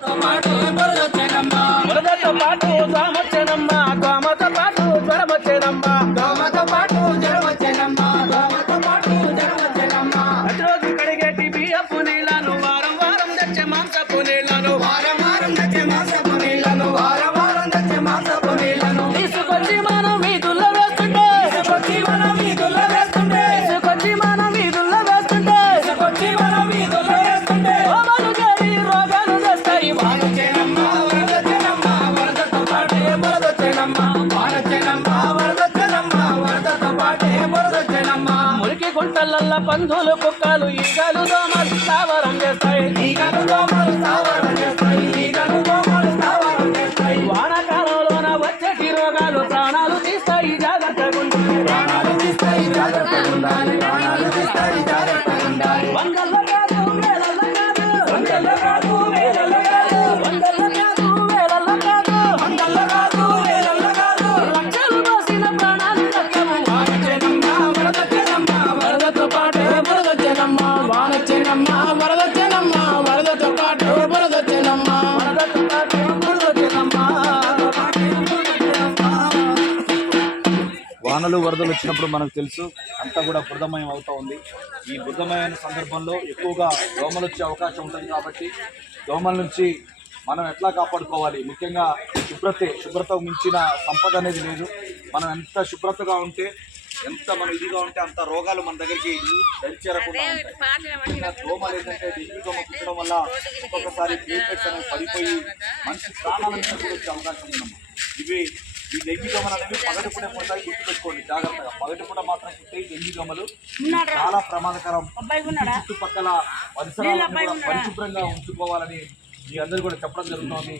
వరదతో పాటు దోమొచ్చెనమ్మ, దోమతో పాటు జ్వరమొచ్చెనమ్మ, దోమతో పాటు జ్వరమొచ్చెనమ్మ, దోమతో పాటు జ్వరమొచ్చెనమ్మ. ప్రతిరోజు కడిగేటి బియ్యపు నీళ్లను వారం వారం తెచ్చే మాంసపు నీళ్లను వారం వారం తెచ్చే మాంసపు నీళ్లను, వారం వారం తెచ్చే మాంసపు నీళ్లను తీసుకొచ్చి మనం వీధుల్లో వేస్తుంటే, తీసుకొచ్చి మనం వీధుల్లో వేస్తుంటే, తీసుకొచ్చి మనం వీధుల్లో వేస్తుంటే, తీసుకొచ్చి మనం వీధుల్లో వేస్తుంటే దోమలు చేరి రోగాలు తెస్తాయి. వానొచ్చెనమ్మ, వరదొచ్చెనమ్మ, వరదతో పాటే బురదొచ్చెనమ్మ, వానొచ్చెనమ్మ, వరదొచ్చెనమ్మ, వరదతో పాటే బురదొచ్చెనమ్మ. మురికి గుంటలల్ల పందులు కుక్కలు ఈగలు దోమలు స్థావరం చేస్తాయి. ఈగలు దోమలు స్థావరం చేస్తాయి, ఈగలు దోమలు స్థావరం చేస్తాయి. వానాకాలంలోన వచ్చేటి రోగాలు ప్రాణాలు తీస్తాయి. జాగ్రత్తగా ఉండాలి. ప్రాణాలు తీస్తాయి, జాగ్రత్తగా ఉండాలి, ప్రాణాలు తీస్తాయి, జాగ్రత్తగా ఉండాలి. వందల్లో కాదు వేలల్లో కాదు, వందల్లో కాదు, వేలల్లో కాదు, వందల్లో కాదు వేలల్లో కాదు, వందల్లో కాదు, వేలల్లో కాదు. లక్షలు పోసిన ప్రాణాలు దక్కవు. వానొచ్చెనమ్మ, వరదొచ్చెనమ్మ, వరదతో పాటే బురదొచ్చెనమ్మ, వానొచ్చెనమ్మ, వరదొచ్చెనమ్మ, వరదతో పాటే బురదొచ్చెనమ్మ. వరదతో పాటు బురదొచ్చెనమ్మ. వానలు వరదలు వచ్చినప్పుడు మనకు తెలుసు అంతా కూడా బురదమయం అవుతూ ఉంది. ఈ బురదమయమైన సందర్భంలో ఎక్కువగా దోమలు వచ్చే అవకాశం ఉంటుంది. కాబట్టి దోమల నుంచి మనం ఎట్లా కాపాడుకోవాలి? ముఖ్యంగా శుభ్రత మించిన సంపద అనేది లేదు. మనం ఎంత శుభ్రతగా ఉంటే, ఎంత మనం ఇదిగా ఉంటే అంత రోగాలు మన దగ్గరికి దరిచేరకుండా ఉంటాయి. ఇంకా దోమలు ఏంటంటే డెంగ్యూ దోమ కుట్టడం వల్ల ఒక్కొక్కసారి ప్లేట్లెట్స్ అనేవి పడిపోయి మనిషి ప్రాణాలను కూడా వచ్చే అవకాశం ఉందమ్మా. ఈ డెంగ్యూ దోమలు అనేవి పగటిపూట పోతాయి, గుర్తుపెట్టుకోండి జాగ్రత్తగా. పగటిపూట మాత్రం పుట్టే డెంగ్యూ దోమలు చాలా ప్రమాదకరం. చుట్టుపక్కల పరిసరాలను కూడా పరిశుభ్రంగా ఉంచుకోవాలని మీ అందరూ కూడా చెప్పడం జరుగుతోంది.